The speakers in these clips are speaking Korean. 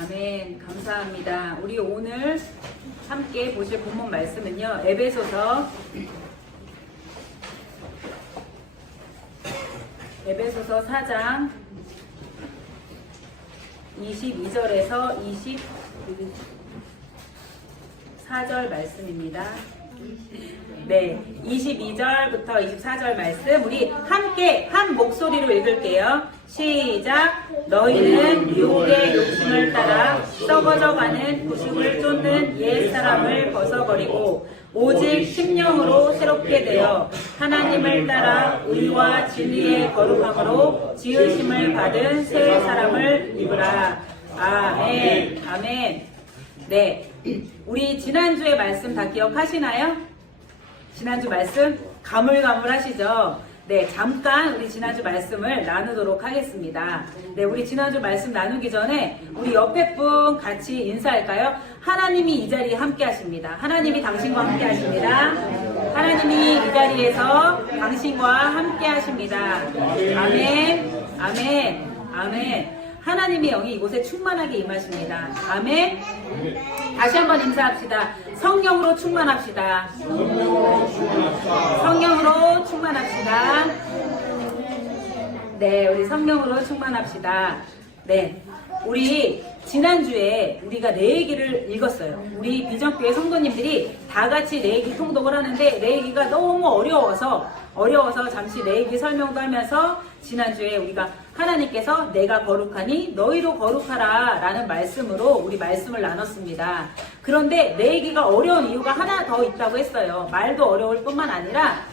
아멘. 감사합니다. 우리 오늘 함께 보실 본문 말씀은요. 에베소서 4장 22절에서 24절 말씀입니다. 네, 22절부터 24절 말씀 우리 함께 한 목소리로 읽을게요. 시작. 너희는 유혹의 욕심을 따라 썩어져가는 구식을 쫓는 옛사람을 벗어버리고 오직 심령으로 새롭게 되어 하나님을 따라 의와 진리의 거룩함으로 지으심을 받은 새 사람을 입으라. 아멘. 아멘. 네, 우리 지난주의 말씀 다 기억하시나요? 지난주 말씀 가물가물하시죠? 네, 잠깐 우리 지난주 말씀을 나누도록 하겠습니다. 네, 우리 지난주 말씀 나누기 전에 우리 옆에 분 같이 인사할까요? 하나님이 이 자리에 함께 하십니다. 하나님이 당신과 함께 하십니다. 하나님이 이 자리에서 당신과 함께 하십니다. 아멘, 아멘, 아멘. 하나님의 영이 이곳에 충만하게 임하십니다. 아멘. 다시 한번 인사합시다. 성령으로 충만합시다. 성령으로 충만합시다. 네, 우리 성령으로 충만합시다. 네, 우리 지난주에 우리가 레위기를 읽었어요. 우리 비전교회 성도님들이 다 같이 레위기 통독을 하는데 레위기가 너무 어려워서 잠시 레위기 설명도 하면서 지난주에 우리가 하나님께서 내가 거룩하니 너희도 거룩하라 라는 말씀으로 우리 말씀을 나눴습니다. 그런데 레위기가 어려운 이유가 하나 더 있다고 했어요. 말도 어려울 뿐만 아니라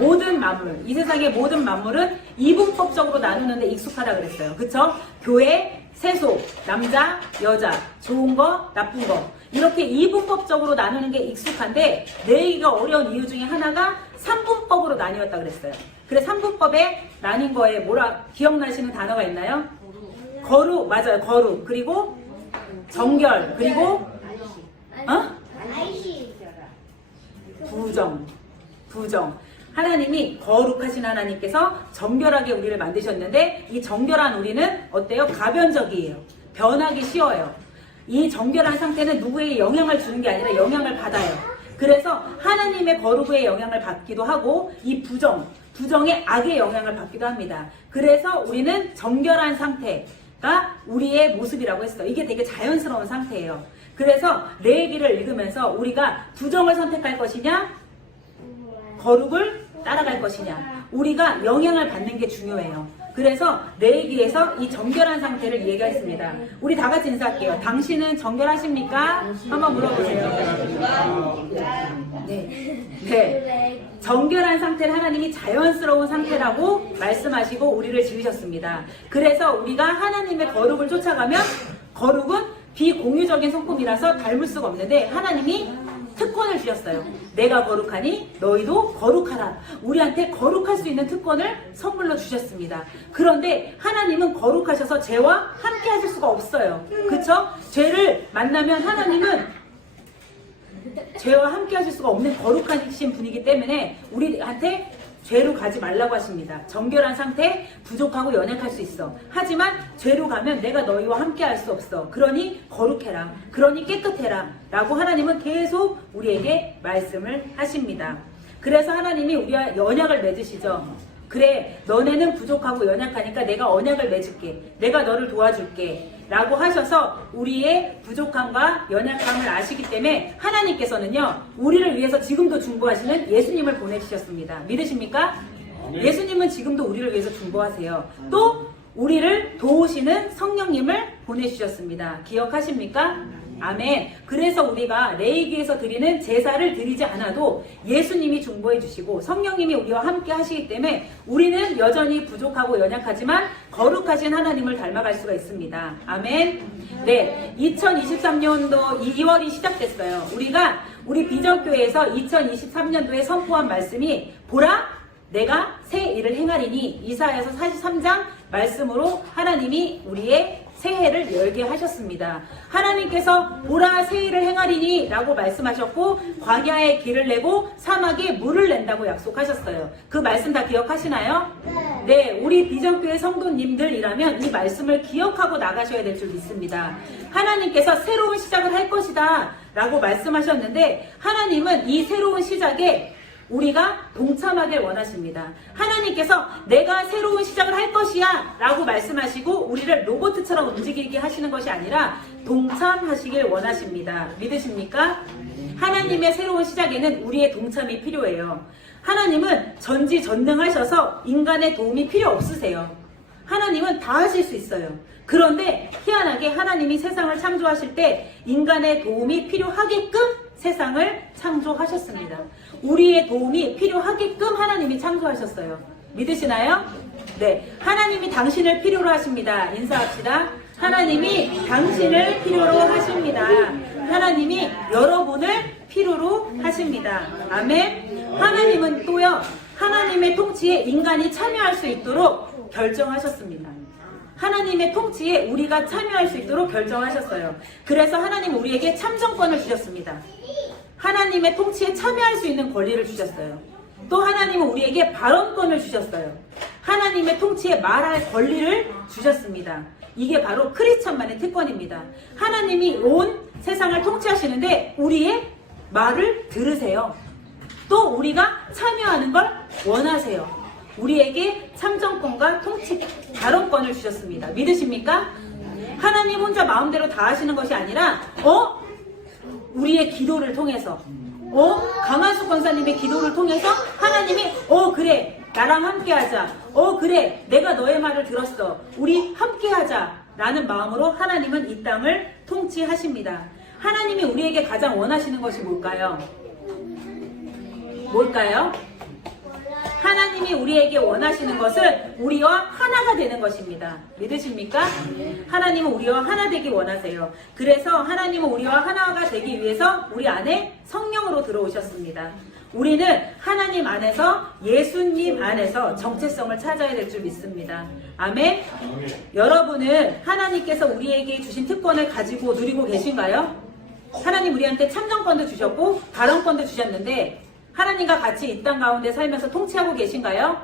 모든 만물, 이 세상의 모든 만물은 이분법적으로 나누는데 익숙하다 그랬어요. 그쵸? 교회, 세속, 남자, 여자, 좋은 거, 나쁜 거 이렇게 이분법적으로 나누는 게 익숙한데 레위기가 어려운 이유 중에 하나가 3분법으로 나뉘었다 그랬어요. 그래 3분법에 나뉜 거에 뭐라 기억나시는 단어가 있나요? 거룩, 맞아요. 거룩. 그리고 정결. 그리고 부정. 하나님이 거룩하신 하나님께서 정결하게 우리를 만드셨는데 이 정결한 우리는 어때요? 가변적이에요. 변하기 쉬워요. 이 정결한 상태는 누구에게 영향을 주는 게 아니라 영향을 받아요. 그래서 하나님의 거룩의 영향을 받기도 하고 이 부정의 악의 영향을 받기도 합니다. 그래서 우리는 정결한 상태가 우리의 모습이라고 했어요. 이게 되게 자연스러운 상태예요. 그래서 레위기를 읽으면서 우리가 부정을 선택할 것이냐 거룩을 따라갈 것이냐 우리가 영향을 받는 게 중요해요. 그래서 레위기에서 이 정결한 상태를 얘기했습니다. 우리 다 같이 인사할게요. 당신은 정결하십니까? 한번 물어보세요. 네. 정결한 상태는 하나님이 자연스러운 상태라고 말씀하시고 우리를 지으셨습니다. 그래서 우리가 하나님의 거룩을 쫓아가면 거룩은 비공유적인 성품이라서 닮을 수가 없는데 하나님이 특권을 주셨어요. 내가 거룩하니 너희도 거룩하라. 우리한테 거룩할 수 있는 특권을 선물로 주셨습니다. 그런데 하나님은 거룩하셔서 죄와 함께 하실 수가 없어요. 그쵸? 죄를 만나면 하나님은 죄와 함께 하실 수가 없는 거룩하신 분이기 때문에 우리한테 죄로 가지 말라고 하십니다. 정결한 상태, 부족하고 연약할 수 있어. 하지만 죄로 가면 내가 너희와 함께 할 수 없어. 그러니 거룩해라. 그러니 깨끗해라. 라고 하나님은 계속 우리에게 말씀을 하십니다. 그래서 하나님이 우리와 언약을 맺으시죠. 그래, 너네는 부족하고 연약하니까 내가 언약을 맺을게. 내가 너를 도와줄게. 라고 하셔서 우리의 부족함과 연약함을 아시기 때문에 하나님께서는요 우리를 위해서 지금도 중보하시는 예수님을 보내주셨습니다. 믿으십니까? 예수님은 지금도 우리를 위해서 중보하세요. 또 우리를 도우시는 성령님을 보내주셨습니다. 기억하십니까? 아멘. 그래서 우리가 레위기에서 드리는 제사를 드리지 않아도 예수님이 중보해 주시고 성령님이 우리와 함께 하시기 때문에 우리는 여전히 부족하고 연약하지만 거룩하신 하나님을 닮아갈 수가 있습니다. 아멘. 네, 2023년도 2월이 시작됐어요. 우리 비전교회에서 2023년도에 선포한 말씀이 보라 내가 새 일을 행하리니 이사야서 43장 말씀으로 하나님이 우리의 새해를 열게 하셨습니다. 하나님께서 보라 새해를 행하리니 라고 말씀하셨고 광야에 길을 내고 사막에 물을 낸다고 약속하셨어요. 그 말씀 다 기억하시나요? 네, 우리 비전교회 성도님들이라면 이 말씀을 기억하고 나가셔야 될 줄 믿습니다. 하나님께서 새로운 시작을 할 것이다 라고 말씀하셨는데 하나님은 이 새로운 시작에 우리가 동참하길 원하십니다. 하나님께서 내가 새로운 시작을 할 것이야 라고 말씀하시고 우리를 로봇처럼 움직이게 하시는 것이 아니라 동참하시길 원하십니다. 믿으십니까? 하나님의 새로운 시작에는 우리의 동참이 필요해요. 하나님은 전지전능하셔서 인간의 도움이 필요 없으세요. 하나님은 다 하실 수 있어요. 그런데 희한하게 하나님이 세상을 창조하실 때 인간의 도움이 필요하게끔 세상을 창조하셨습니다. 우리의 도움이 필요하게끔 하나님이 창조하셨어요. 믿으시나요? 네, 하나님이 당신을 필요로 하십니다. 인사합시다. 하나님이 당신을 필요로 하십니다. 하나님이 여러분을 필요로 하십니다. 아멘. 하나님은 또요, 하나님의 통치에 인간이 참여할 수 있도록 결정하셨습니다. 하나님의 통치에 우리가 참여할 수 있도록 결정하셨어요. 그래서 하나님은 우리에게 참정권을 주셨습니다. 하나님의 통치에 참여할 수 있는 권리를 주셨어요. 또 하나님은 우리에게 발언권을 주셨어요. 하나님의 통치에 말할 권리를 주셨습니다. 이게 바로 크리스천만의 특권입니다. 하나님이 온 세상을 통치하시는데 우리의 말을 들으세요. 또 우리가 참여하는 걸 원하세요. 우리에게 참정권과 통치, 발언권을 주셨습니다. 믿으십니까? 하나님 혼자 마음대로 다 하시는 것이 아니라 우리의 기도를 통해서 강한숙 권사님의 기도를 통해서 하나님이 그래 나랑 함께하자, 그래 내가 너의 말을 들었어, 우리 함께하자 라는 마음으로 하나님은 이 땅을 통치하십니다. 하나님이 우리에게 가장 원하시는 것이 뭘까요? 하나님이 우리에게 원하시는 것은 우리와 하나가 되는 것입니다. 믿으십니까? 하나님은 우리와 하나 되기 원하세요. 그래서 하나님은 우리와 하나가 되기 위해서 우리 안에 성령으로 들어오셨습니다. 우리는 하나님 안에서, 예수님 안에서 정체성을 찾아야 될 줄 믿습니다. 아멘? 여러분은 하나님께서 우리에게 주신 특권을 가지고 누리고 계신가요? 하나님 우리한테 참정권도 주셨고 발언권도 주셨는데 하나님과 같이 이 땅 가운데 살면서 통치하고 계신가요?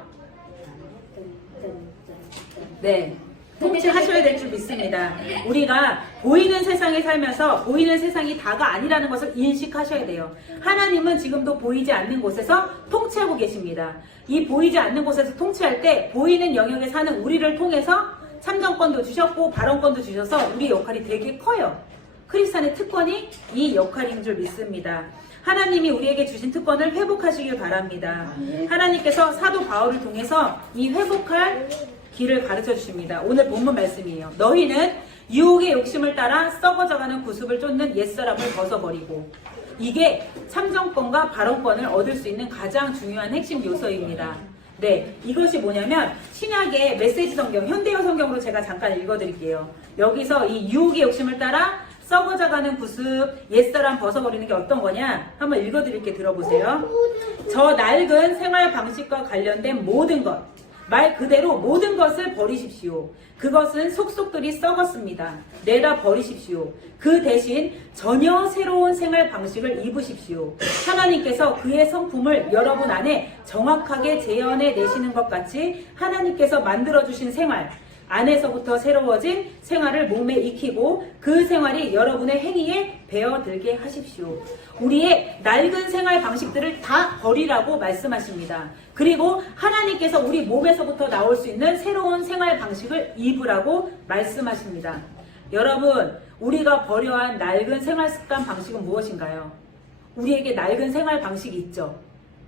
네, 통치하셔야 될 줄 믿습니다. 우리가 보이는 세상에 살면서 보이는 세상이 다가 아니라는 것을 인식하셔야 돼요. 하나님은 지금도 보이지 않는 곳에서 통치하고 계십니다. 이 보이지 않는 곳에서 통치할 때 보이는 영역에 사는 우리를 통해서 참정권도 주셨고 발언권도 주셔서 우리 역할이 되게 커요. 크리스찬의 특권이 이 역할인 줄 믿습니다. 하나님이 우리에게 주신 특권을 회복하시길 바랍니다. 하나님께서 사도 바울을 통해서 이 회복할 길을 가르쳐 주십니다. 오늘 본문 말씀이에요. 너희는 유혹의 욕심을 따라 썩어져가는 구습을 쫓는 옛사람을 벗어버리고, 이게 참정권과 발언권을 얻을 수 있는 가장 중요한 핵심 요소입니다. 네, 이것이 뭐냐면 신약의 메시지 성경, 현대어 성경으로 제가 잠깐 읽어드릴게요. 여기서 이 유혹의 욕심을 따라 썩어져가는 구습, 옛사람 벗어버리는 게 어떤 거냐? 한번 읽어드릴게 들어보세요. 저 낡은 생활 방식과 관련된 모든 것, 말 그대로 모든 것을 버리십시오. 그것은 속속들이 썩었습니다. 내다 버리십시오. 그 대신 전혀 새로운 생활 방식을 입으십시오. 하나님께서 그의 성품을 여러분 안에 정확하게 재현해 내시는 것 같이 하나님께서 만들어주신 생활 안에서부터 새로워진 생활을 몸에 익히고 그 생활이 여러분의 행위에 배어들게 하십시오. 우리의 낡은 생활 방식들을 다 버리라고 말씀하십니다. 그리고 하나님께서 우리 몸에서부터 나올 수 있는 새로운 생활 방식을 입으라고 말씀하십니다. 여러분, 우리가 버려야 한 낡은 생활 습관 방식은 무엇인가요? 우리에게 낡은 생활 방식이 있죠.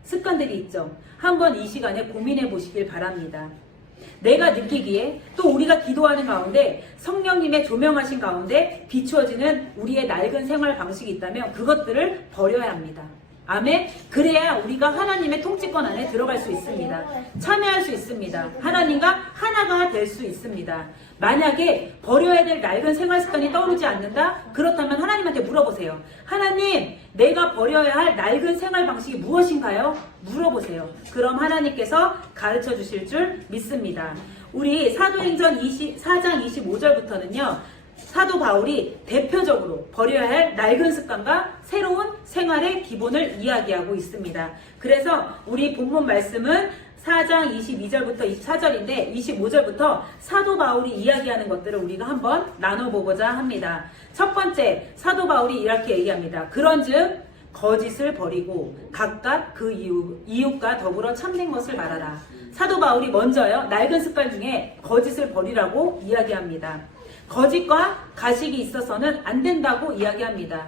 습관들이 있죠. 한번 이 시간에 고민해 보시길 바랍니다. 내가 느끼기에 또 우리가 기도하는 가운데 성령님의 조명하신 가운데 비추어지는 우리의 낡은 생활 방식이 있다면 그것들을 버려야 합니다. 아멘. 그래야 우리가 하나님의 통치권 안에 들어갈 수 있습니다. 참여할 수 있습니다. 하나님과 하나가 될 수 있습니다. 만약에 버려야 될 낡은 생활 습관이 떠오르지 않는다? 그렇다면 하나님한테 물어보세요. 하나님, 내가 버려야 할 낡은 생활 방식이 무엇인가요? 물어보세요. 그럼 하나님께서 가르쳐 주실 줄 믿습니다. 우리 사도행전 4장 25절부터는요. 사도 바울이 대표적으로 버려야 할 낡은 습관과 새로운 생활의 기본을 이야기하고 있습니다. 그래서 우리 본문 말씀은 4장 22절부터 24절인데 25절부터 사도 바울이 이야기하는 것들을 우리가 한번 나눠보고자 합니다. 첫 번째, 사도 바울이 이렇게 얘기합니다. 그런즉 거짓을 버리고 각각 그 이웃과 더불어 참된 것을 말하라. 사도 바울이 먼저요, 낡은 습관 중에 거짓을 버리라고 이야기합니다. 거짓과 가식이 있어서는 안 된다고 이야기합니다.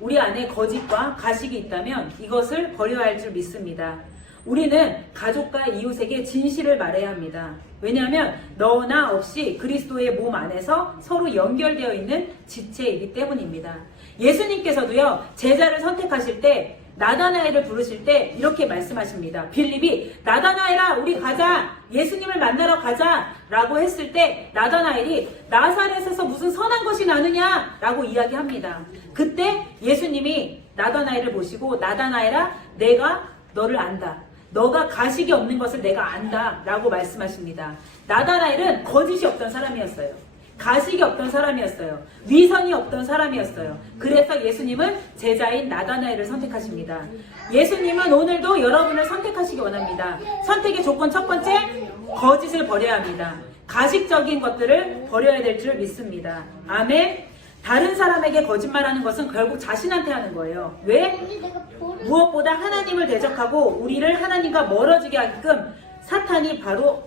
우리 안에 거짓과 가식이 있다면 이것을 버려야 할 줄 믿습니다. 우리는 가족과 이웃에게 진실을 말해야 합니다. 왜냐하면 너나 없이 그리스도의 몸 안에서 서로 연결되어 있는 지체이기 때문입니다. 예수님께서도요, 제자를 선택하실 때 나다나엘을 부르실 때 이렇게 말씀하십니다. 빌립이 나다나엘아 우리 가자, 예수님을 만나러 가자 라고 했을 때 나다나엘이 나사렛에서 무슨 선한 것이 나느냐 라고 이야기합니다. 그때 예수님이 나다나엘을 보시고 나다나엘아 내가 너를 안다, 너가 가식이 없는 것을 내가 안다 라고 말씀하십니다. 나다나엘은 거짓이 없던 사람이었어요. 가식이 없던 사람이었어요. 위선이 없던 사람이었어요. 그래서 예수님은 제자인 나다나엘을 선택하십니다. 예수님은 오늘도 여러분을 선택하시기 원합니다. 선택의 조건 첫 번째, 거짓을 버려야 합니다. 가식적인 것들을 버려야 될 줄 믿습니다. 아멘. 다른 사람에게 거짓말하는 것은 결국 자신한테 하는 거예요. 왜? 무엇보다 하나님을 대적하고 우리를 하나님과 멀어지게 하게끔 사탄이 바로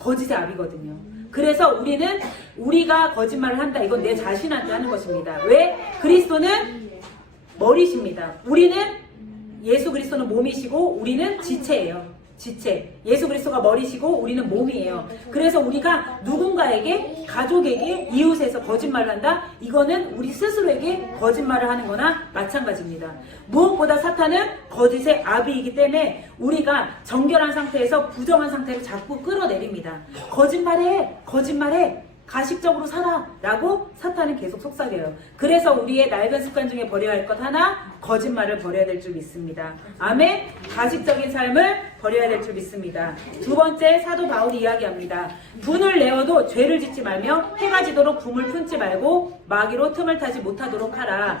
거짓의 아비거든요. 그래서 우리는 우리가 거짓말을 한다. 이건 내 자신한테 하는 것입니다. 왜? 그리스도는 머리십니다. 우리는 예수 그리스도는 몸이시고 우리는 지체예요. 지체. 예수 그리스도가 머리시고 우리는 몸이에요. 그래서 우리가 누군가에게, 가족에게, 이웃에서 거짓말을 한다? 이거는 우리 스스로에게 거짓말을 하는 거나 마찬가지입니다. 무엇보다 사탄은 거짓의 아비이기 때문에 우리가 정결한 상태에서 부정한 상태를 자꾸 끌어내립니다. 거짓말해, 거짓말해, 가식적으로 살아 라고 사탄은 계속 속삭여요. 그래서 우리의 낡은 습관 중에 버려야 할 것 하나, 거짓말을 버려야 될 줄 믿습니다. 아멘. 가식적인 삶을 버려야 될 줄 믿습니다. 두 번째, 사도 바울이 이야기합니다. 분을 내어도 죄를 짓지 말며 해가 지도록 궁을 품지 말고 마귀로 틈을 타지 못하도록 하라.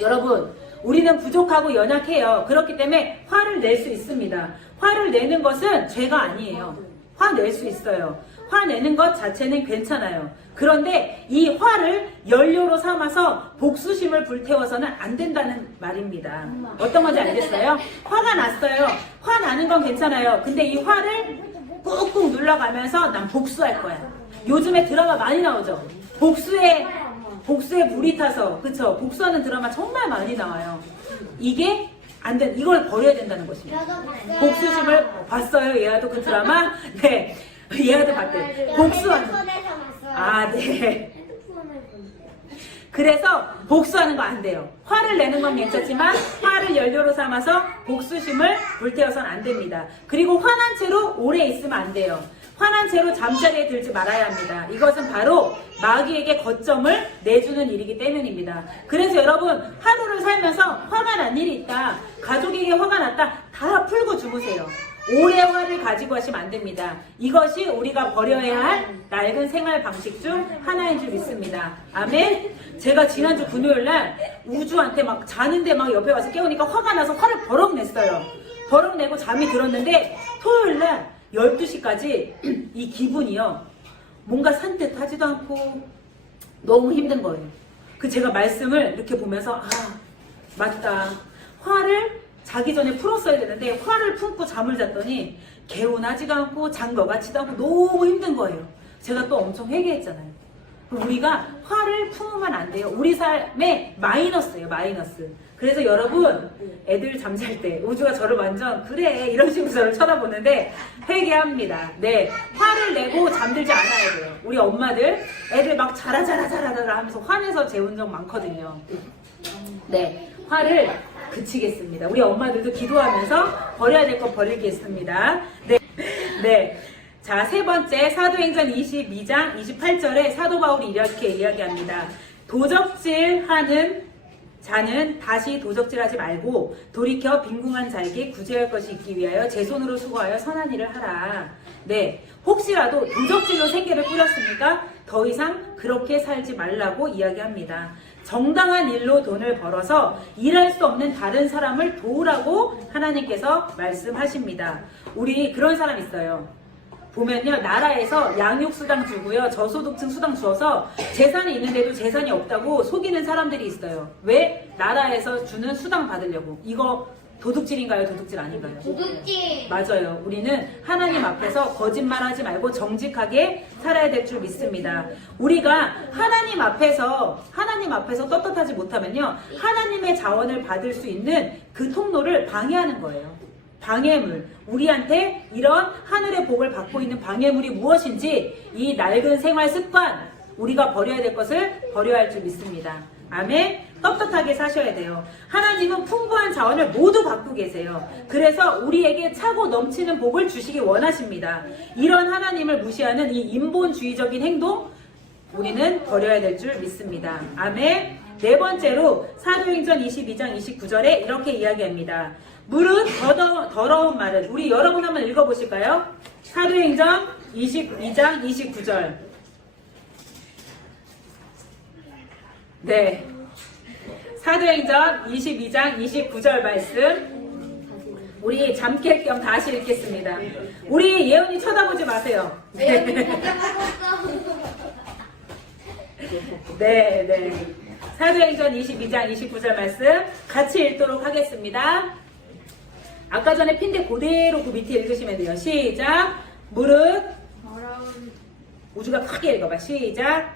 여러분, 우리는 부족하고 연약해요. 그렇기 때문에 화를 낼 수 있습니다. 화를 내는 것은 죄가 아니에요. 화 낼 수 있어요. 화내는 것 자체는 괜찮아요. 그런데 이 화를 연료로 삼아서 복수심을 불태워서는 안 된다는 말입니다. 어떤 건지 알겠어요? 화가 났어요. 화 나는 건 괜찮아요. 근데 이 화를 꾹꾹 눌러가면서 난 복수할 거야. 요즘에 드라마 많이 나오죠? 복수에 물이 타서, 그쵸? 복수하는 드라마 정말 많이 나와요. 이게 안 된, 이걸 버려야 된다는 것입니다. 복수심을 봤어요? 얘도 그 드라마? 네. 얘도 봤대. 복수하는. 아, 네. 그래서 복수하는 거 안 돼요. 화를 내는 건 괜찮지만 화를 연료로 삼아서 복수심을 불태워서는 안 됩니다. 그리고 화난 채로 오래 있으면 안 돼요. 화난 채로 잠자리에 들지 말아야 합니다. 이것은 바로 마귀에게 거점을 내주는 일이기 때문입니다. 그래서 여러분, 하루를 살면서 화가 난 일이 있다, 가족에게 화가 났다, 다 풀고 주무세요. 오래 화를 가지고 하시면 안 됩니다. 이것이 우리가 버려야 할 낡은 생활 방식 중 하나인 줄 믿습니다. 아멘. 제가 지난주 금요일날 우주한테 막 자는데 막 옆에 와서 깨우니까 화가 나서 화를 버럭 냈어요. 버럭 내고 잠이 들었는데 토요일날 12시까지 이 기분이요, 뭔가 산뜻하지도 않고 너무 힘든 거예요. 그 제가 말씀을 이렇게 보면서 아, 맞다. 화를 자기 전에 풀었어야 되는데 화를 품고 잠을 잤더니 개운하지가 않고 장거 같지도 않고 너무 힘든 거예요. 제가 또 엄청 회개했잖아요. 우리가 화를 품으면 안 돼요. 우리 삶에 마이너스예요, 마이너스. 그래서 여러분, 애들 잠잘 때 우주가 저를 완전 그래 이런 식으로 저를 쳐다보는데 회개합니다. 네, 화를 내고 잠들지 않아야 돼요. 우리 엄마들 애들 막 자라 하면서 화내서 재운 적 많거든요. 네, 화를 그치겠습니다. 우리 엄마들도 기도하면서 버려야 될 것 버리겠습니다. 네. 네. 자, 세 번째, 사도행전 22장 28절에 사도 바울이 이렇게 이야기합니다. 도적질하는 자는 다시 도적질하지 말고 돌이켜 빈궁한 자에게 구제할 것이 있기 위하여 제 손으로 수고하여 선한 일을 하라. 네, 혹시라도 도적질로 생계를 꾸렸습니까? 더 이상 그렇게 살지 말라고 이야기합니다. 정당한 일로 돈을 벌어서 일할 수 없는 다른 사람을 도우라고 하나님께서 말씀하십니다. 우리 그런 사람 있어요. 보면요, 나라에서 양육수당 주고요, 저소득층 수당 주어서 재산이 있는데도 재산이 없다고 속이는 사람들이 있어요. 왜? 나라에서 주는 수당 받으려고. 이거 도둑질인가요? 도둑질 아닌가요? 도둑질. 맞아요. 우리는 하나님 앞에서 거짓말하지 말고 정직하게 살아야 될 줄 믿습니다. 우리가 하나님 앞에서 떳떳하지 못하면요, 하나님의 자원을 받을 수 있는 그 통로를 방해하는 거예요. 방해물. 우리한테 이런 하늘의 복을 받고 있는 방해물이 무엇인지 이 낡은 생활 습관, 우리가 버려야 될 것을 버려야 할 줄 믿습니다. 아멘. 떳떳하게 사셔야 돼요. 하나님은 풍부한 자원을 모두 갖고 계세요. 그래서 우리에게 차고 넘치는 복을 주시기 원하십니다. 이런 하나님을 무시하는 이 인본주의적인 행동, 우리는 버려야 될 줄 믿습니다. 아멘. 네 번째로 사도행전 22장 29절에 이렇게 이야기합니다. 무릇 더러운 말은, 우리 여러분 한번 읽어보실까요? 사도행전 22장 29절. 네. 사도행전 22장 29절 말씀. 우리 잠 깰 겸 다시 읽겠습니다. 우리 예언이 쳐다보지 마세요. 네. 네. 사도행전 22장 29절 말씀 같이 읽도록 하겠습니다. 아까 전에 핀데 그대로 그 밑에 읽으시면 돼요. 시작. 무릇 우주가 크게 읽어봐. 시작.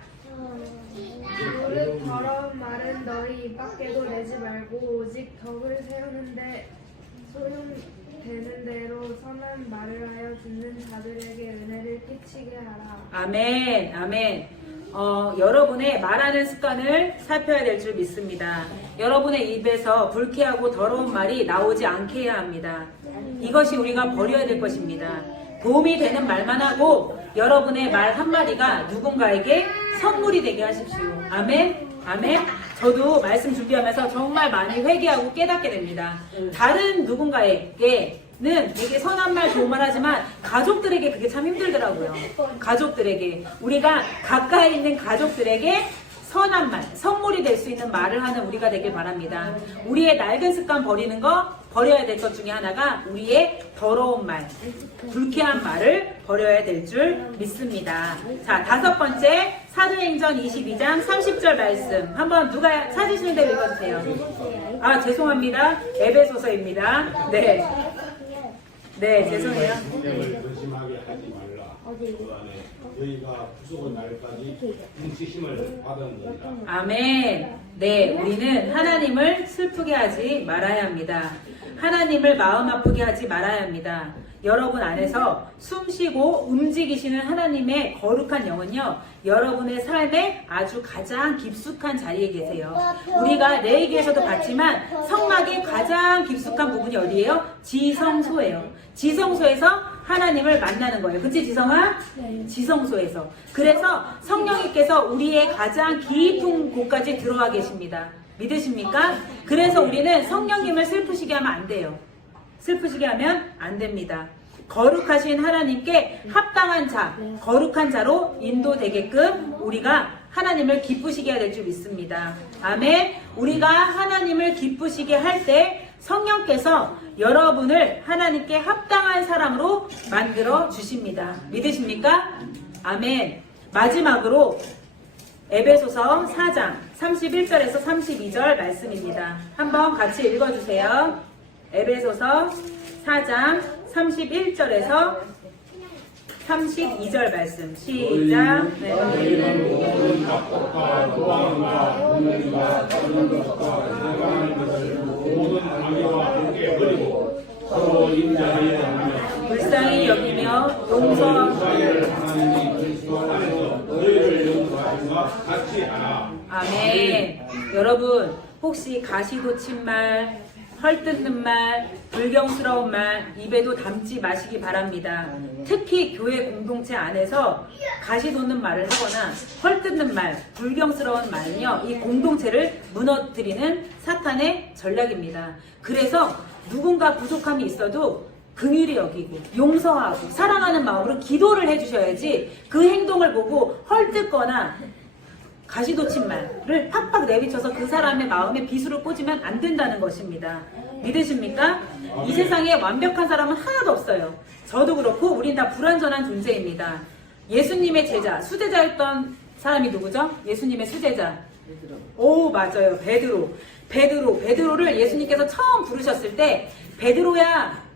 무릇 더러운 말은 너희 입 밖에도 내지 말고 오직 덕을 세우는데 소용되는 대로 선한 말을 하여 듣는 자들에게 은혜를 끼치게 하라. 아멘. 아멘. 여러분의 말하는 습관을 살펴야 될 줄 믿습니다. 여러분의 입에서 불쾌하고 더러운 말이 나오지 않게 해야 합니다. 이것이 우리가 버려야 될 것입니다. 도움이 되는 말만 하고 여러분의 말 한마디가 누군가에게 선물이 되게 하십시오. 아멘. 아멘. 저도 말씀 준비하면서 정말 많이 회개하고 깨닫게 됩니다. 다른 누군가에게는 되게 선한 말, 좋은 말 하지만 가족들에게 그게 참 힘들더라고요. 가족들에게, 우리가 가까이 있는 가족들에게 선한 말, 선물이 될 수 있는 말을 하는 우리가 되길 바랍니다. 우리의 낡은 습관 버려야 될 것 중에 하나가 우리의 더러운 말, 불쾌한 말을 버려야 될 줄 믿습니다. 자, 다섯 번째, 사도행전 22장 30절 말씀. 한번 누가 찾으시는 대로 읽어주세요. 아, 죄송합니다. 에베소서입니다. 네. 네, 죄송해요. 성령을 근심하게 하지 말라. 그 안에 너희가 구속의 날까지 인치심을 받았느니라. 아멘. 네, 우리는 하나님을 슬프게 하지 말아야 합니다. 하나님을 마음 아프게 하지 말아야 합니다. 여러분 안에서 숨쉬고 움직이시는 하나님의 거룩한 영은요, 여러분의 삶에 아주 가장 깊숙한 자리에 계세요. 우리가 레이기에서도 봤지만 성막의 가장 깊숙한 부분이 어디예요? 지성소예요. 지성소에서 하나님을 만나는 거예요. 그치, 지성아? 네. 지성소에서. 그래서 성령님께서 우리의 가장 깊은 곳까지 들어와 계십니다. 믿으십니까? 그래서 우리는 성령님을 슬프시게 하면 안 돼요. 슬프시게 하면 안 됩니다. 거룩하신 하나님께 합당한 자, 거룩한 자로 인도되게끔 우리가 하나님을 기쁘시게 해야 될 줄 믿습니다. 아멘. 우리가 하나님을 기쁘시게 할 때 성령께서 여러분을 하나님께 합당한 사람으로 만들어 주십니다. 믿으십니까? 아멘. 마지막으로 에베소서 4장 31절에서 32절 말씀입니다. 한번 같이 읽어주세요. 에베소서 4장 31절에서 32절 말씀. 시작. 네. 모든 악법과 도망과 분노와 떠는 것과 생각하는 것을 모든 방해와 함께 버리고 서로 인자하여 하며 불쌍히 여기며 용서하고 사회를 하나님이 그리스도 안에서 너희를 용서하심과 같이 하라. 아멘. 여러분, 혹시 가시 돋친 말, 헐뜯는 말, 불경스러운 말 입에도 담지 마시기 바랍니다. 특히 교회 공동체 안에서 가시 돋는 말을 하거나 헐뜯는 말, 불경스러운 말은요, 이 공동체를 무너뜨리는 사탄의 전략입니다. 그래서 누군가 부족함이 있어도 긍휼히 여기고 용서하고 사랑하는 마음으로 기도를 해주셔야지 그 행동을 보고 헐뜯거나 가시돋친 말을 팍팍 내비쳐서 그 사람의 마음에 비수를 꽂으면 안 된다는 것입니다. 믿으십니까? 이 세상에 완벽한 사람은 하나도 없어요. 저도 그렇고 우린 다 불완전한 존재입니다. 예수님의 제자, 수제자였던 사람이 누구죠? 예수님의 수제자. 오, 맞아요. 베드로를 예수님께서 처음 부르셨을 때 베드로야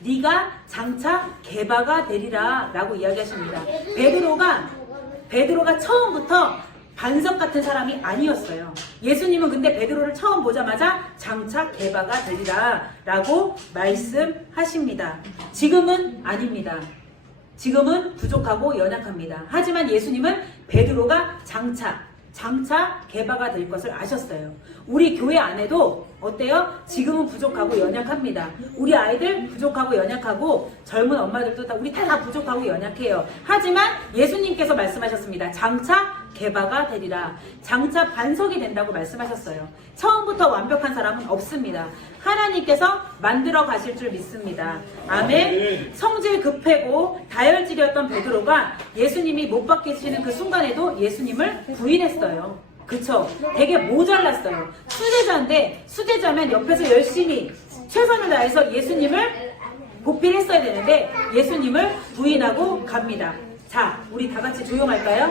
네가 장차 게바가 되리라 라고 이야기하십니다. 베드로가 처음부터 반석 같은 사람이 아니었어요. 예수님은 근데 베드로를 처음 보자마자 장차 게바가 되리라 라고 말씀하십니다. 지금은 아닙니다. 지금은 부족하고 연약합니다. 하지만 예수님은 베드로가 장차 게바가 될 것을 아셨어요. 우리 교회 안에도 어때요? 지금은 부족하고 연약합니다. 우리 아이들 부족하고 연약하고 젊은 엄마들도 우리 다 부족하고 연약해요. 하지만 예수님께서 말씀하셨습니다. 장차 게바가 되리라. 장차 반석이 된다고 말씀하셨어요. 처음부터 완벽한 사람은 없습니다. 하나님께서 만들어 가실 줄 믿습니다. 아멘. 성질 급하고 다혈질이었던 베드로가 예수님이 못 박히시는 그 순간에도 예수님을 부인했어요. 그쵸? 되게 모자랐어요. 수제자인데 수제자면 옆에서 열심히 최선을 다해서 예수님을 보필했어야 되는데 예수님을 부인하고 갑니다. 자, 우리 다 같이 조용할까요?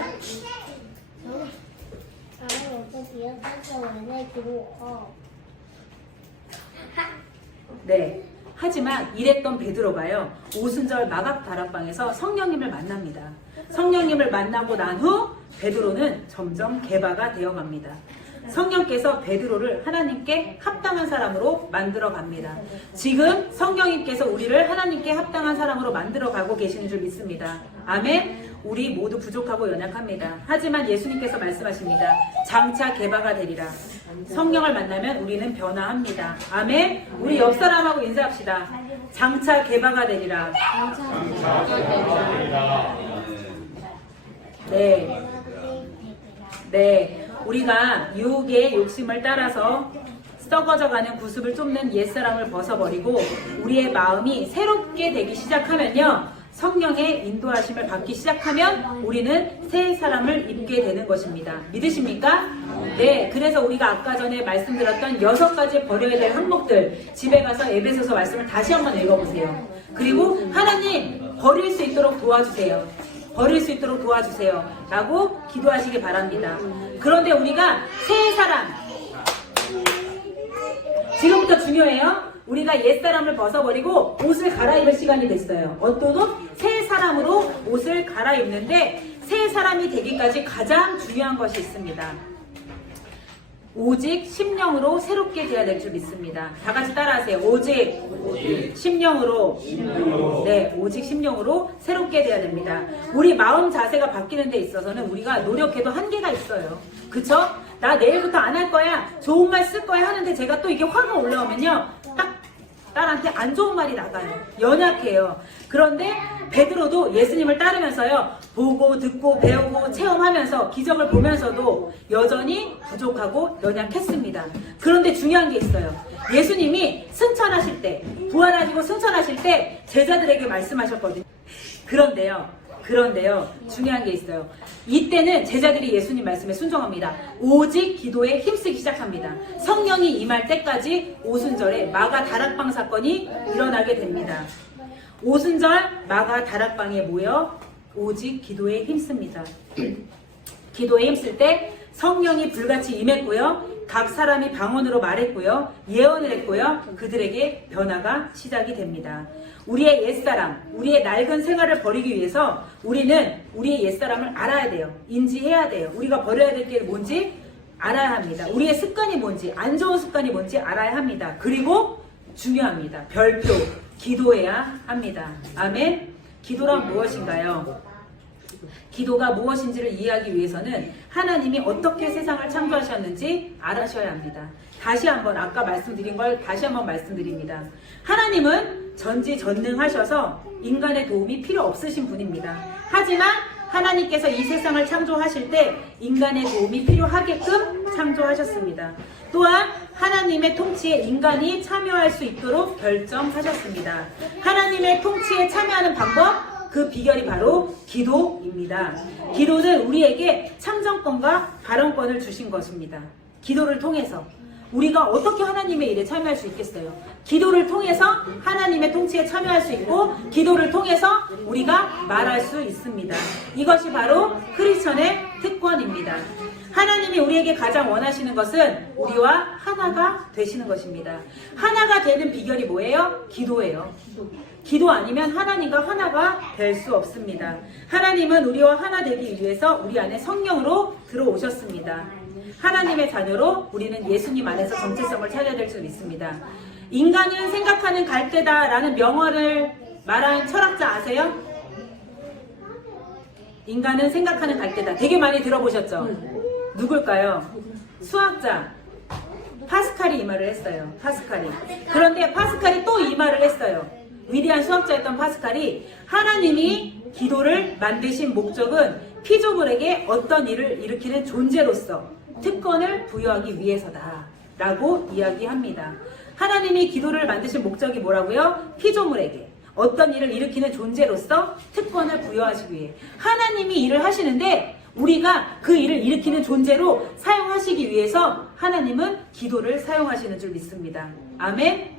네. 하지만 이랬던 베드로가요, 오순절 마각 다락방에서 성령님을 만납니다. 성령님을 만나고 난 후 베드로는 점점 게바가 되어갑니다. 성령께서 베드로를 하나님께 합당한 사람으로 만들어 갑니다. 지금 성령님께서 우리를 하나님께 합당한 사람으로 만들어 가고 계시는 줄 믿습니다. 아멘. 우리 모두 부족하고 연약합니다. 하지만 예수님께서 말씀하십니다. 장차 게바가 되리라. 성령을 만나면 우리는 변화합니다. 아멘. 우리 옆 사람하고 인사합시다. 장차 게바가 되리라. 네. 우리가 유혹의 욕심을 따라서 썩어져가는 구습을 쫓는 옛사람을 벗어버리고 우리의 마음이 새롭게 되기 시작하면요, 성령의 인도하심을 받기 시작하면 우리는 새 사람을 입게 되는 것입니다. 믿으십니까? 네. 그래서 우리가 아까 전에 말씀드렸던 6가지 버려야 될 항목들, 집에 가서 에베소서 말씀을 다시 한번 읽어보세요. 그리고 하나님 버릴 수 있도록 도와주세요. 버릴 수 있도록 도와주세요 라고 기도하시기 바랍니다. 그런데 우리가 새 사람, 지금부터 중요해요. 우리가 옛사람을 벗어버리고 옷을 갈아입을 시간이 됐어요. 어떤 옷? 새 사람으로 옷을 갈아입는데 새 사람이 되기까지 가장 중요한 것이 있습니다. 오직 심령으로 새롭게 되어야 될 줄 믿습니다. 다 같이 따라하세요. 오직 심령으로. 네, 오직 심령으로 새롭게 되어야 됩니다. 우리 마음 자세가 바뀌는 데 있어서는 우리가 노력해도 한계가 있어요. 그쵸? 나 내일부터 안 할 거야, 좋은 말 쓸 거야 하는데 제가 또 이게 화가 올라오면요, 딱 딸한테 안 좋은 말이 나가요. 연약해요. 그런데 베드로도 예수님을 따르면서요, 보고 듣고 배우고 체험하면서 기적을 보면서도 여전히 부족하고 연약했습니다. 그런데 중요한 게 있어요. 예수님이 승천하실 때, 부활하시고 승천하실 때 제자들에게 말씀하셨거든요. 그런데요, 중요한 게 있어요. 이때는 제자들이 예수님 말씀에 순종합니다. 오직 기도에 힘쓰기 시작합니다. 성령이 임할 때까지 오순절에 마가 다락방 사건이 일어나게 됩니다. 오순절 마가 다락방에 모여 오직 기도에 힘씁니다. 기도에 힘쓸 때 성령이 불같이 임했고요, 각 사람이 방언으로 말했고요, 예언을 했고요, 그들에게 변화가 시작이 됩니다. 우리의 옛사람, 우리의 낡은 생활을 버리기 위해서 우리는 우리의 옛사람을 알아야 돼요. 인지해야 돼요. 우리가 버려야 될 게 뭔지 알아야 합니다. 우리의 습관이 뭔지, 안 좋은 습관이 뭔지 알아야 합니다. 그리고 중요합니다. 별표, 기도해야 합니다. 아멘. 기도란 무엇인가요? 기도가 무엇인지를 이해하기 위해서는 하나님이 어떻게 세상을 창조하셨는지 알아셔야 합니다. 다시 한번 아까 말씀드린 걸 다시 한번 말씀드립니다. 하나님은 전지전능하셔서 인간의 도움이 필요 없으신 분입니다. 하지만 하나님께서 이 세상을 창조하실 때 인간의 도움이 필요하게끔 창조하셨습니다. 또한 하나님의 통치에 인간이 참여할 수 있도록 결정하셨습니다. 하나님의 통치에 참여하는 방법, 그 비결이 바로 기도입니다. 기도는 우리에게 참정권과 발언권을 주신 것입니다. 기도를 통해서 우리가 어떻게 하나님의 일에 참여할 수 있겠어요? 기도를 통해서 하나님의 통치에 참여할 수 있고, 기도를 통해서 우리가 말할 수 있습니다. 이것이 바로 크리스천의 특권입니다. 하나님이 우리에게 가장 원하시는 것은 우리와 하나가 되시는 것입니다. 하나가 되는 비결이 뭐예요? 기도예요. 기도 아니면 하나님과 하나가 될 수 없습니다. 하나님은 우리와 하나 되기 위해서 우리 안에 성령으로 들어오셨습니다. 하나님의 자녀로 우리는 예수님 안에서 정체성을 찾아야 될 수 있습니다. 인간은 생각하는 갈대다 라는 명언을 말한 철학자 아세요? 인간은 생각하는 갈대다. 되게 많이 들어보셨죠? 누굴까요? 수학자 파스칼이 이 말을 했어요. 파스칼이. 그런데 파스칼이 또 이 말을 했어요. 위대한 수학자였던 파스칼이 하나님이 기도를 만드신 목적은 피조물에게 어떤 일을 일으키는 존재로서 특권을 부여하기 위해서다 라고 이야기합니다. 하나님이 기도를 만드신 목적이 뭐라고요? 피조물에게 어떤 일을 일으키는 존재로서 특권을 부여하시기 위해. 하나님이 일을 하시는데 우리가 그 일을 일으키는 존재로 사용하시기 위해서 하나님은 기도를 사용하시는 줄 믿습니다. 아멘.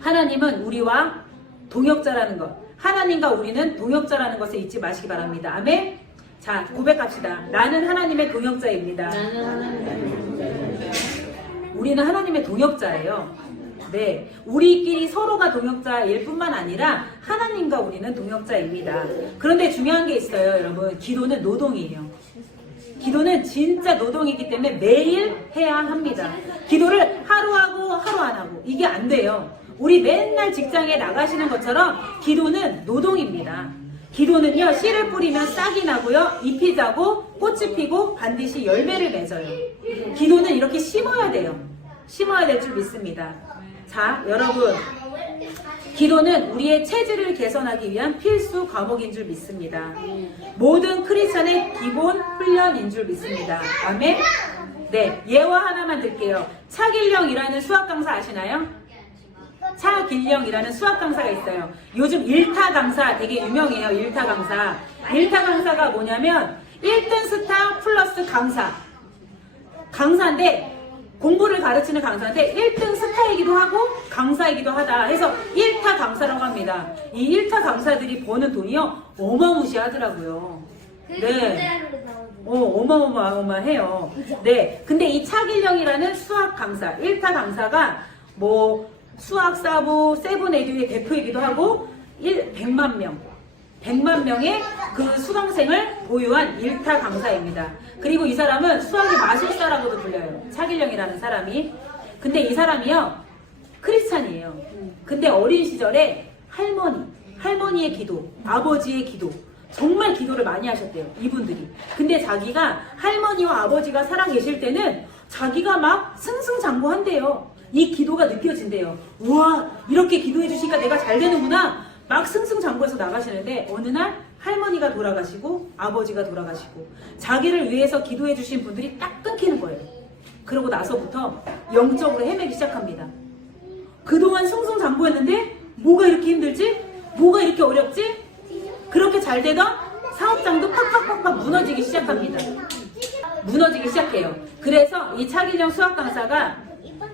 하나님은 우리와 동역자라는 것, 하나님과 우리는 동역자라는 것을 잊지 마시기 바랍니다. 아멘. 자, 고백합시다. 나는 하나님의 동역자입니다. 우리는 하나님의 동역자예요. 네, 우리끼리 서로가 동역자일 뿐만 아니라 하나님과 우리는 동역자입니다. 그런데 중요한 게 있어요, 여러분. 기도는 노동이에요. 기도는 진짜 노동이기 때문에 매일 해야 합니다. 기도를 하루 하고 하루 안 하고 이게 안 돼요. 우리 맨날 직장에 나가시는 것처럼 기도는 노동입니다. 기도는요, 씨를 뿌리면 싹이 나고요, 잎이 자고 꽃이 피고 반드시 열매를 맺어요. 기도는 이렇게 심어야 돼요. 심어야 될 줄 믿습니다. 자, 여러분, 기도는 우리의 체질을 개선하기 위한 필수 과목인 줄 믿습니다. 모든 크리스천의 기본 훈련인 줄 믿습니다. 아멘. 네, 예화 하나만 들게요. 차길령이라는 수학 강사 아시나요? 차길령이라는 수학 강사가 있어요. 요즘 일타 강사 되게 유명해요. 일타 강사. 일타 강사가 뭐냐면 1등 스타 플러스 강사. 강사인데 공부를 가르치는 강사인데 1등 스타이기도 하고 강사이기도 하다 해서 1타 강사라고 합니다. 이 1타 강사들이 버는 돈이요 어마무시하더라고요. 네. 어마어마해요. 네. 근데 이 차길령이라는 수학 강사, 1타 강사가 뭐 수학 사부 세븐에듀의 대표이기도 하고 100만 명의 그 수강생을 보유한 1타 강사입니다. 그리고 이 사람은 수학의 마술사라고도 불려요. 차길령이라는 사람이. 근데 이 사람이요, 크리스찬이에요. 근데 어린 시절에 할머니의 기도, 아버지의 기도, 정말 기도를 많이 하셨대요. 이분들이. 근데 자기가 할머니와 아버지가 살아계실 때는 자기가 막 승승장구한대요. 이 기도가 느껴진대요. 우와, 이렇게 기도해 주시니까 내가 잘 되는구나. 막 승승장구해서 나가시는데 어느 날 할머니가 돌아가시고 아버지가 돌아가시고 자기를 위해서 기도해 주신 분들이 딱 끊기는 거예요. 그러고 나서부터 영적으로 헤매기 시작합니다. 그동안 승승장구했는데 뭐가 이렇게 힘들지? 뭐가 이렇게 어렵지? 그렇게 잘 되던 사업장도 팍팍팍팍 무너지기 시작합니다. 무너지기 시작해요. 그래서 이 차길령 수학 강사가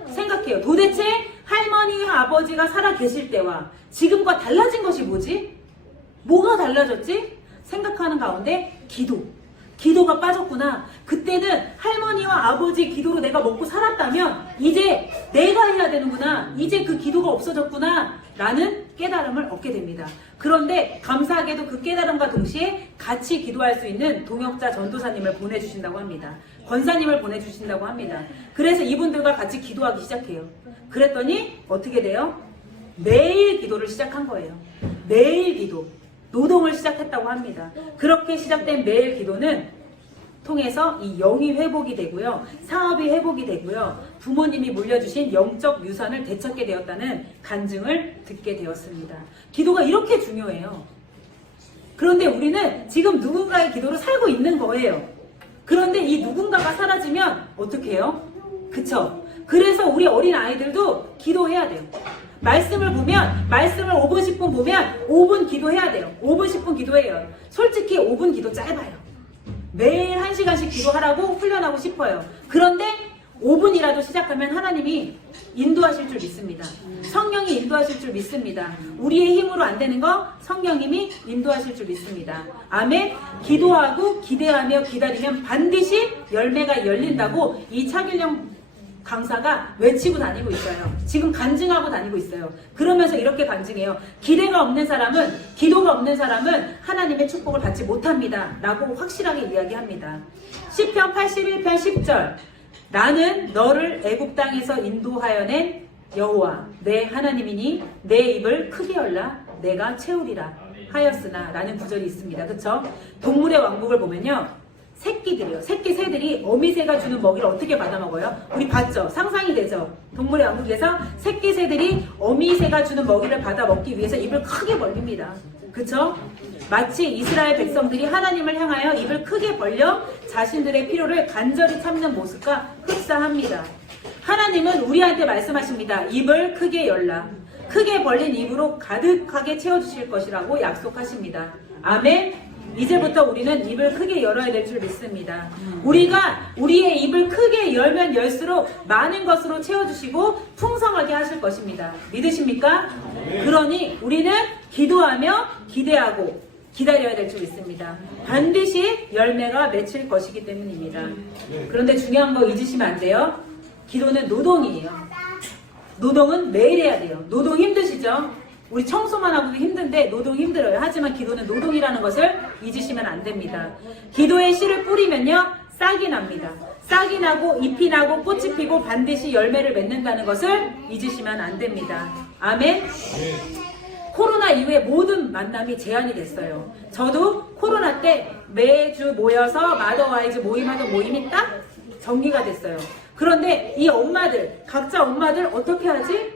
생각해요. 도대체 할머니와 아버지가 살아 계실 때와 지금과 달라진 것이 뭐지? 뭐가 달라졌지? 생각하는 가운데 기도가 빠졌구나. 그때는 할머니와 아버지 기도로 내가 먹고 살았다면 이제 내가 해야 되는구나. 이제 그 기도가 없어졌구나 라는 깨달음을 얻게 됩니다. 그런데 감사하게도 그 깨달음과 동시에 같이 기도할 수 있는 동역자 전도사님을 보내주신다고 합니다. 권사님을 보내주신다고 합니다. 그래서 이분들과 같이 기도하기 시작해요. 그랬더니 어떻게 돼요? 매일 기도를 시작한 거예요. 매일 기도. 노동을 시작했다고 합니다. 그렇게 시작된 매일 기도는 통해서 이 영이 회복이 되고요. 사업이 회복이 되고요. 부모님이 물려주신 영적 유산을 되찾게 되었다는 간증을 듣게 되었습니다. 기도가 이렇게 중요해요. 그런데 우리는 지금 누군가의 기도로 살고 있는 거예요. 그런데 이 누군가가 사라지면 어떻게 해요? 그쵸? 그래서 우리 어린 아이들도 기도해야 돼요. 말씀을 보면 말씀을 5분 10분 보면 5분 기도해야 돼요. 5분 10분 기도해요. 솔직히 5분 기도 짧아요. 매일 1시간씩 기도하라고 훈련하고 싶어요. 그런데 5분이라도 시작하면 하나님이 인도하실 줄 믿습니다. 성령이 인도하실 줄 믿습니다. 우리의 힘으로 안 되는 거 성령님이 인도하실 줄 믿습니다. 아멘. 기도하고 기대하며 기다리면 반드시 열매가 열린다고 이 차길령 강사가 외치고 다니고 있어요. 지금 간증하고 다니고 있어요. 그러면서 이렇게 간증해요. 기대가 없는 사람은, 기도가 없는 사람은 하나님의 축복을 받지 못합니다. 라고 확실하게 이야기합니다. 시편 81편 10절. 나는 너를 애굽 땅에서 인도하여 낸 여호와 내 하나님이니 내 입을 크게 열라 내가 채우리라 하였으나 라는 구절이 있습니다. 그쵸? 동물의 왕국을 보면요. 새끼들이요. 새끼 새들이 어미새가 주는 먹이를 어떻게 받아 먹어요? 우리 봤죠? 상상이 되죠? 동물의 왕국에서 새끼 새들이 어미새가 주는 먹이를 받아 먹기 위해서 입을 크게 벌립니다. 그쵸? 마치 이스라엘 백성들이 하나님을 향하여 입을 크게 벌려 자신들의 필요를 간절히 참는 모습과 흡사합니다. 하나님은 우리한테 말씀하십니다. 입을 크게 열라. 크게 벌린 입으로 가득하게 채워주실 것이라고 약속하십니다. 아멘. 이제부터 우리는 입을 크게 열어야 될 줄 믿습니다. 우리가 우리의 입을 크게 열면 열수록 많은 것으로 채워주시고 풍성하게 하실 것입니다. 믿으십니까? 그러니 우리는 기도하며 기대하고 기다려야 될 줄 믿습니다. 반드시 열매가 맺힐 것이기 때문입니다. 그런데 중요한 거 잊으시면 안 돼요. 기도는 노동이에요. 노동은 매일 해야 돼요. 노동 힘드시죠? 우리 청소만 하고도 힘든데 노동 힘들어요. 하지만 기도는 노동이라는 것을 잊으시면 안 됩니다. 기도의 씨를 뿌리면요. 싹이 납니다. 싹이 나고 잎이 나고 꽃이 피고 반드시 열매를 맺는다는 것을 잊으시면 안 됩니다. 아멘. 코로나 이후에 모든 만남이 제한이 됐어요. 저도 코로나 때 매주 모여서 마더와이즈 모임하던 모임이 딱 정리가 됐어요. 그런데 이 엄마들, 각자 엄마들 어떻게 하지?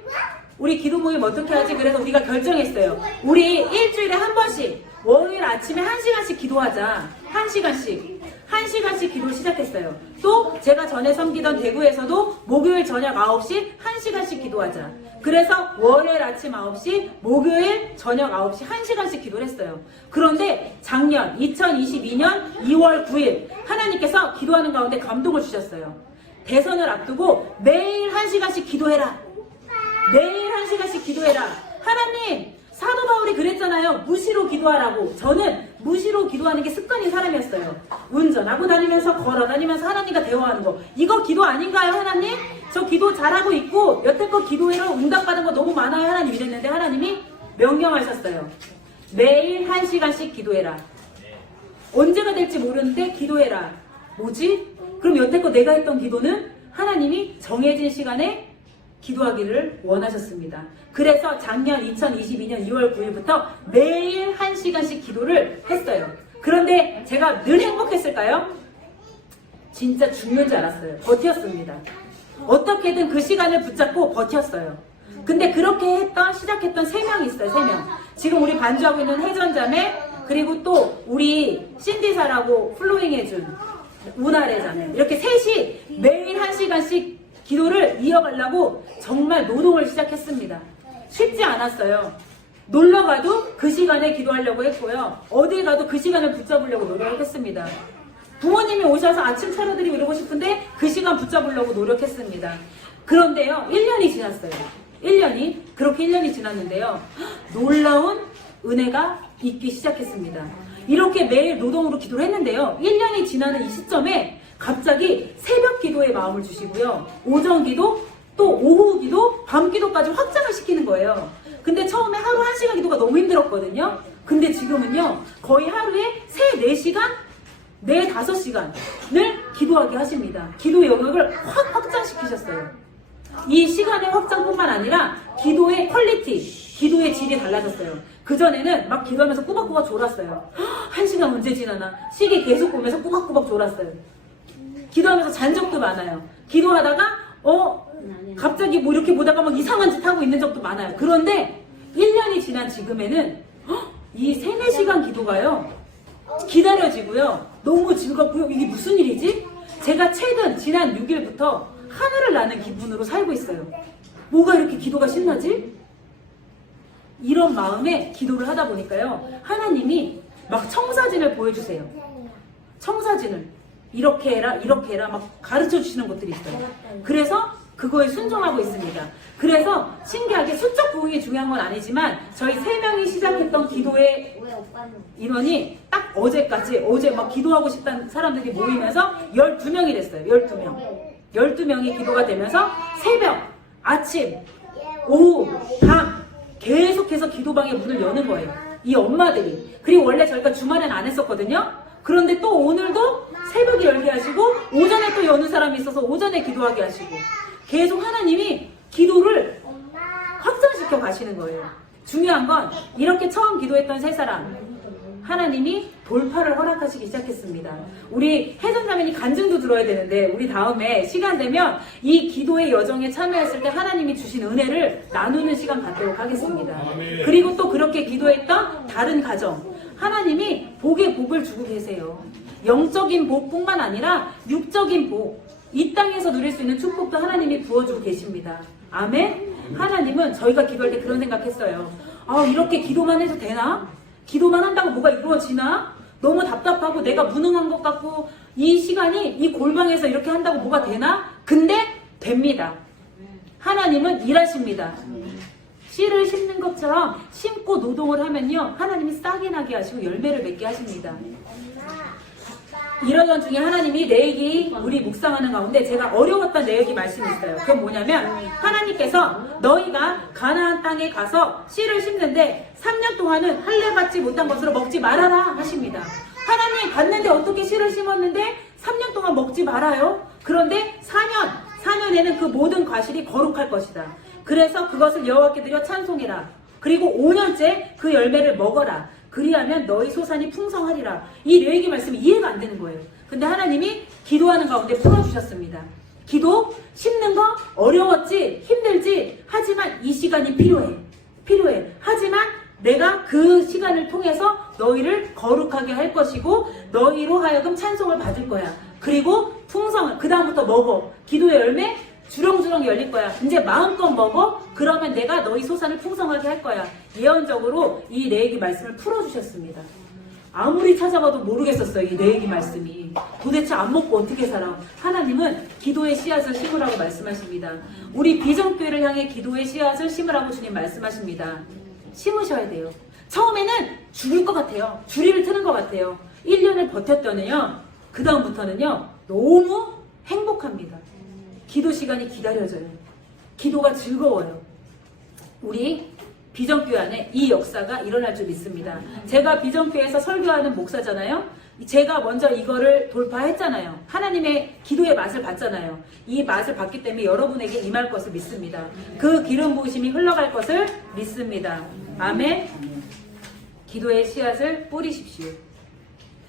우리 기도 모임 어떻게 하지? 그래서 우리가 결정했어요. 우리 일주일에 한 번씩 월요일 아침에 1시간씩 기도하자. 1시간씩 기도를 시작했어요. 또 제가 전에 섬기던 대구에서도 목요일 저녁 9시 1시간씩 기도하자. 그래서 월요일 아침 9시, 목요일 저녁 9시 1시간씩 기도를 했어요. 그런데 작년 2022년 2월 9일 하나님께서 기도하는 가운데 감동을 주셨어요. 대선을 앞두고 매일 1시간씩 기도해라. 매일 1시간씩 기도해라. 하나님, 사도 바울이 그랬잖아요. 무시로 기도하라고. 저는 무시로 기도하는 게 습관인 사람이었어요. 운전하고 다니면서 걸어다니면서 하나님과 대화하는 거. 이거 기도 아닌가요, 하나님? 저 기도 잘하고 있고 여태껏 기도회로 응답받은 거 너무 많아요, 하나님. 이랬는데 하나님이 명령하셨어요. 매일 1시간씩 기도해라. 언제가 될지 모르는데 기도해라. 뭐지? 그럼 여태껏 내가 했던 기도는 하나님이 정해진 시간에 기도하기를 원하셨습니다. 그래서 작년 2022년 2월 9일부터 매일 1시간씩 기도를 했어요. 그런데 제가 늘 행복했을까요? 진짜 죽는 줄 알았어요. 버텼습니다. 어떻게든 그 시간을 붙잡고 버텼어요. 근데 그렇게 시작했던 3명이 있어요. 3명. 지금 우리 반주하고 있는 혜전자매, 그리고 또 우리 신디사라고 플로잉 해준 우나래자매. 이렇게 셋이 매일 1시간씩 기도를 이어가려고 정말 노동을 시작했습니다. 쉽지 않았어요. 놀러 가도 그 시간에 기도하려고 했고요. 어디 가도 그 시간을 붙잡으려고 노력했습니다. 부모님이 오셔서 아침 차려드리고 이러고 싶은데 그 시간 붙잡으려고 노력했습니다. 그런데요, 1년이 지났어요. 1년이. 그렇게 1년이 지났는데요. 놀라운 은혜가 있기 시작했습니다. 이렇게 매일 노동으로 기도를 했는데요. 1년이 지나는 이 시점에 갑자기 새벽 기도에 마음을 주시고요. 오전 기도, 또 오후 기도, 밤 기도까지 확장을 시키는 거예요. 근데 처음에 하루 1시간 기도가 너무 힘들었거든요. 근데 지금은요. 거의 하루에 3, 4시간, 4, 5시간을 기도하게 하십니다. 기도 영역을 확 확장시키셨어요. 이 시간의 확장뿐만 아니라 기도의 퀄리티, 기도의 질이 달라졌어요. 그전에는 막 기도하면서 꾸벅꾸벅 졸았어요. 1시간 언제 지나나 시계 계속 보면서 꾸벅꾸벅 졸았어요. 기도하면서 잔 적도 많아요. 기도하다가 갑자기 뭐 이렇게 보다가 막 이상한 짓 하고 있는 적도 많아요. 그런데 1년이 지난 지금에는 이 3, 4시간 기도가요 기다려지고요. 너무 즐겁고요. 이게 무슨 일이지? 제가 최근 지난 6일부터 하늘을 나는 기분으로 살고 있어요. 뭐가 이렇게 기도가 신나지? 이런 마음에 기도를 하다 보니까요. 하나님이 막 청사진을 보여주세요. 청사진을. 이렇게 해라, 이렇게 해라 막 가르쳐 주시는 것들이 있어요. 그래서 그거에 순종하고 있습니다. 그래서 신기하게 수적 부흥이 중요한 건 아니지만 저희 3명이 시작했던 기도의 인원이 딱 어제까지 어제 막 기도하고 싶다는 사람들이 모이면서 12명이 됐어요. 12명. 12명이 기도가 되면서 새벽, 아침, 오후, 밤 계속해서 기도방의 문을 여는 거예요. 이 엄마들이. 그리고 원래 저희가 주말엔 안 했었거든요. 그런데 또 오늘도 새벽에 열게 하시고 오전에 또 여는 사람이 있어서 오전에 기도하게 하시고 계속 하나님이 기도를 확장시켜 가시는 거예요. 중요한 건 이렇게 처음 기도했던 3사람 하나님이 돌파를 허락하시기 시작했습니다. 우리 혜정자매님 간증도 들어야 되는데 우리 다음에 시간 되면 이 기도의 여정에 참여했을 때 하나님이 주신 은혜를 나누는 시간 갖도록 하겠습니다. 그리고 또 그렇게 기도했던 다른 가정 하나님이 복에 복을 주고 계세요. 영적인 복뿐만 아니라 육적인 복, 이 땅에서 누릴 수 있는 축복도 하나님이 부어주고 계십니다. 아멘? 하나님은 저희가 기도할 때 그런 생각했어요. 아, 이렇게 기도만 해도 되나? 기도만 한다고 뭐가 이루어지나? 너무 답답하고 내가 무능한 것 같고 이 시간이 이 골방에서 이렇게 한다고 뭐가 되나? 근데 됩니다. 하나님은 일하십니다. 씨를 심는 것처럼 심고 노동을 하면요 하나님이 싹이 나게 하시고 열매를 맺게 하십니다. 이런 것 중에 하나님이 레위기 우리 묵상하는 가운데 제가 어려웠던 레위기 말씀이 있어요. 그건 뭐냐면 하나님께서 너희가 가나안 땅에 가서 씨를 심는데 3년 동안은 할례 받지 못한 것으로 먹지 말아라 하십니다. 하나님 갔는데 어떻게 씨를 심었는데 3년 동안 먹지 말아요? 그런데 4년에는 그 모든 과실이 거룩할 것이다. 그래서 그것을 여호와께 드려 찬송해라. 그리고 5년째 그 열매를 먹어라. 그리하면 너희 소산이 풍성하리라. 이 레위기 말씀이 이해가 안 되는 거예요. 근데 하나님이 기도하는 가운데 풀어주셨습니다. 기도 심는 거 어려웠지 힘들지 하지만 이 시간이 필요해. 하지만 내가 그 시간을 통해서 너희를 거룩하게 할 것이고 너희로 하여금 찬송을 받을 거야. 그리고 풍성을 그 다음부터 먹어. 기도의 열매 주렁주렁 열릴 거야. 이제 마음껏 먹어. 그러면 내가 너희 소산을 풍성하게 할 거야. 예언적으로 이 레위기 말씀을 풀어주셨습니다. 아무리 찾아봐도 모르겠었어요. 이 레위기 말씀이. 도대체 안 먹고 어떻게 살아? 하나님은 기도의 씨앗을 심으라고 말씀하십니다. 우리 비전교회를 향해 기도의 씨앗을 심으라고 주님 말씀하십니다. 심으셔야 돼요. 처음에는 죽을 것 같아요. 주리를 트는 것 같아요. 1년을 버텼더니요. 그 다음부터는요. 너무 행복합니다. 기도 시간이 기다려져요. 기도가 즐거워요. 우리 비전교회 안에 이 역사가 일어날 줄 믿습니다. 제가 비전교회에서 설교하는 목사잖아요. 제가 먼저 이거를 돌파했잖아요. 하나님의 기도의 맛을 봤잖아요. 이 맛을 봤기 때문에 여러분에게 임할 것을 믿습니다. 그 기름 부으심이 흘러갈 것을 믿습니다. 아멘. 기도의 씨앗을 뿌리십시오.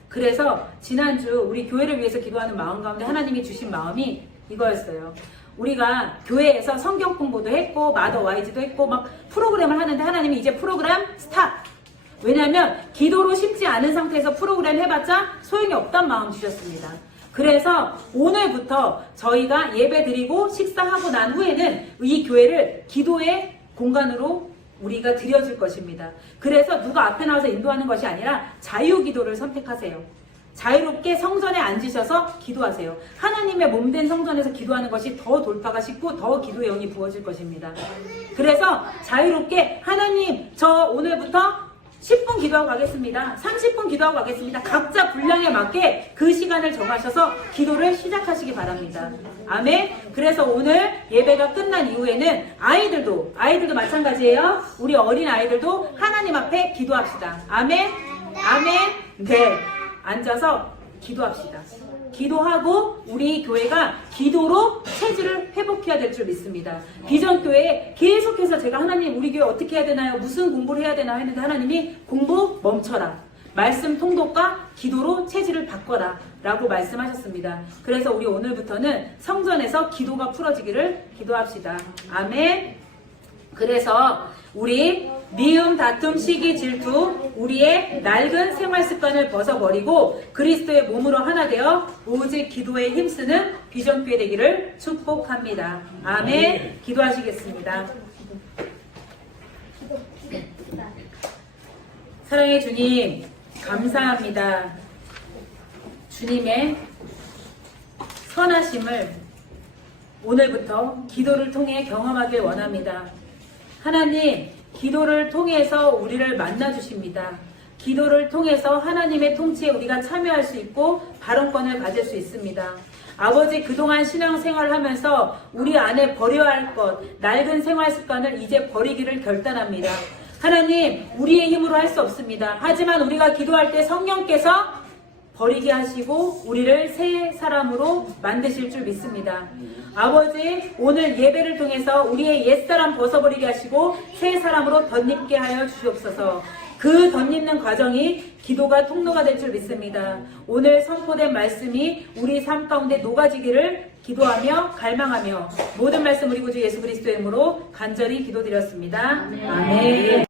그래서 지난주 우리 교회를 위해서 기도하는 마음 가운데 하나님이 주신 마음이 이거였어요. 우리가 교회에서 성경 공부도 했고 마더 와이즈도 했고 막 프로그램을 하는데 하나님이 이제 프로그램 스탑. 왜냐하면 기도로 심지 않은 상태에서 프로그램 해봤자 소용이 없단 마음 주셨습니다. 그래서 오늘부터 저희가 예배 드리고 식사하고 난 후에는 이 교회를 기도의 공간으로 우리가 드려줄 것입니다. 그래서 누가 앞에 나와서 인도하는 것이 아니라 자유기도를 선택하세요. 자유롭게 성전에 앉으셔서 기도하세요. 하나님의 몸된 성전에서 기도하는 것이 더 돌파가 쉽고 더 기도의 영이 부어질 것입니다. 그래서 자유롭게 하나님 저 오늘부터 10분 기도하고 가겠습니다. 30분 기도하고 가겠습니다. 각자 분량에 맞게 그 시간을 정하셔서 기도를 시작하시기 바랍니다. 아멘. 그래서 오늘 예배가 끝난 이후에는 아이들도 마찬가지예요. 우리 어린 아이들도 하나님 앞에 기도합시다. 아멘. 아멘. 네. 앉아서 기도합시다. 기도하고 우리 교회가 기도로 체질을 회복해야 될 줄 믿습니다. 비전교회에 계속해서 제가 하나님 우리 교회 어떻게 해야 되나요? 무슨 공부를 해야 되나 했는데 하나님이 공부 멈춰라. 말씀 통독과 기도로 체질을 바꿔라 라고 말씀하셨습니다. 그래서 우리 오늘부터는 성전에서 기도가 풀어지기를 기도합시다. 아멘. 그래서 우리 미움, 다툼, 시기, 질투, 우리의 낡은 생활 습관을 벗어버리고 그리스도의 몸으로 하나 되어 오직 기도에 힘쓰는 비전교회 되기를 축복합니다. 아멘. 기도하시겠습니다. 사랑의 주님, 감사합니다. 주님의 선하심을 오늘부터 기도를 통해 경험하길 원합니다. 하나님, 기도를 통해서 우리를 만나주십니다. 기도를 통해서 하나님의 통치에 우리가 참여할 수 있고 발언권을 가질 수 있습니다. 아버지, 그동안 신앙생활을 하면서 우리 안에 버려야 할 것, 낡은 생활 습관을 이제 버리기를 결단합니다. 하나님, 우리의 힘으로 할 수 없습니다. 하지만 우리가 기도할 때 성령께서 버리게 하시고 우리를 새 사람으로 만드실 줄 믿습니다. 아버지, 오늘 예배를 통해서 우리의 옛사람 벗어버리게 하시고 새 사람으로 덧입게 하여 주시옵소서. 그 덧입는 과정이 기도가 통로가 될 줄 믿습니다. 오늘 선포된 말씀이 우리 삶 가운데 녹아지기를 기도하며 갈망하며 모든 말씀 우리 구주 예수 그리스도의 이름으로 간절히 기도드렸습니다. 아멘.